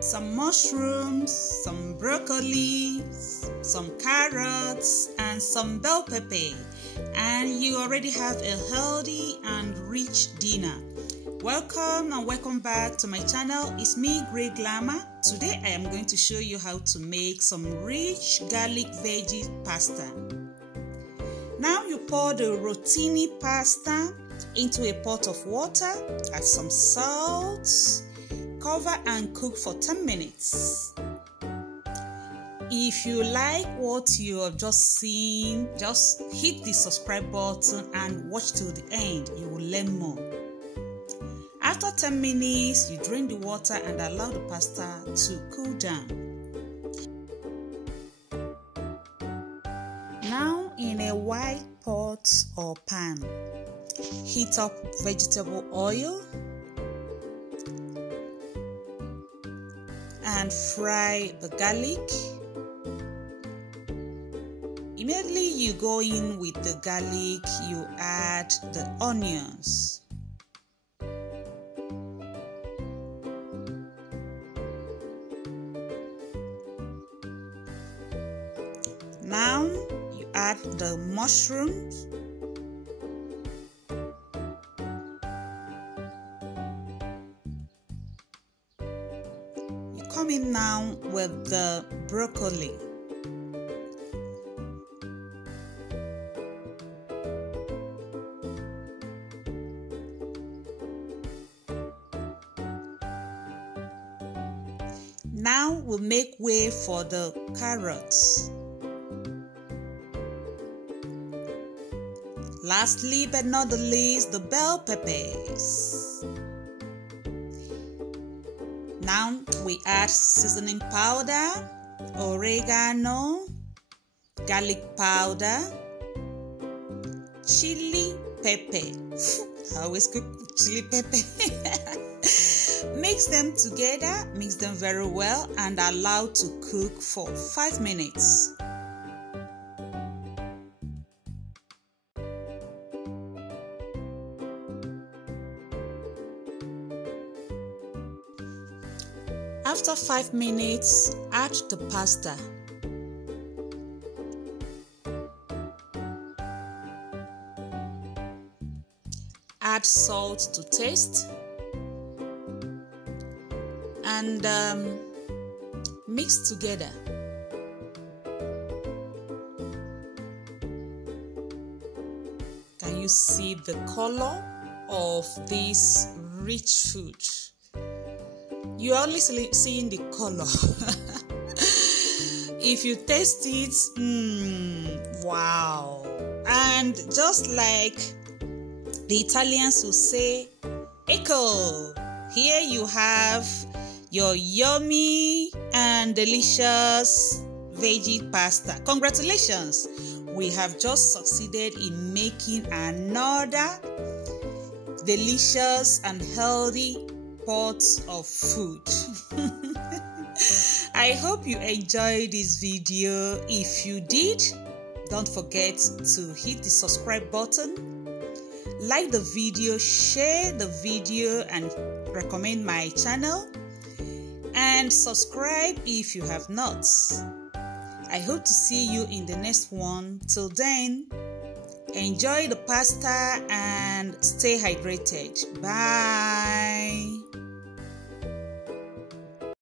some mushrooms, some broccoli, some carrots, and some bell pepper, and you already have a healthy and rich dinner. Welcome and welcome back to my channel. It's me, Greyglamma. Today I am going to show you how to make some rich garlic veggie pasta. Now you pour the Rotini pasta into a pot of water, add some salt, cover and cook for 10 minutes. If you like what you have just seen, just hit the subscribe button and watch till the end. You will learn more. After 10 minutes, you drain the water and allow the pasta to cool down. Now in a wide pot or pan, heat up vegetable oil and fry the garlic. Immediately you go in with the garlic, you add the onions. Now you add the mushrooms. You come in now with the broccoli. Now we'll make way for the carrots. Lastly but not the least, the bell peppers. Now we add seasoning powder, oregano, garlic powder, chili pepper. I always cook chili pepper. Mix them together, mix them very well, and allow to cook for 5 minutes. After 5 minutes, add the pasta. Add salt to taste and mix together. Can you see the color of this rich food? You're only seeing the color. If you taste it, wow. And just like the Italians will say, ecco, here you have your yummy and delicious veggie pasta. Congratulations, we have just succeeded in making another delicious and healthy pots of food. I hope you enjoyed this video. If you did, don't forget to hit the subscribe button, like the video, share the video and recommend my channel, and subscribe if you have not. I hope to see you in the next one. Till then, enjoy the pasta and stay hydrated. Bye.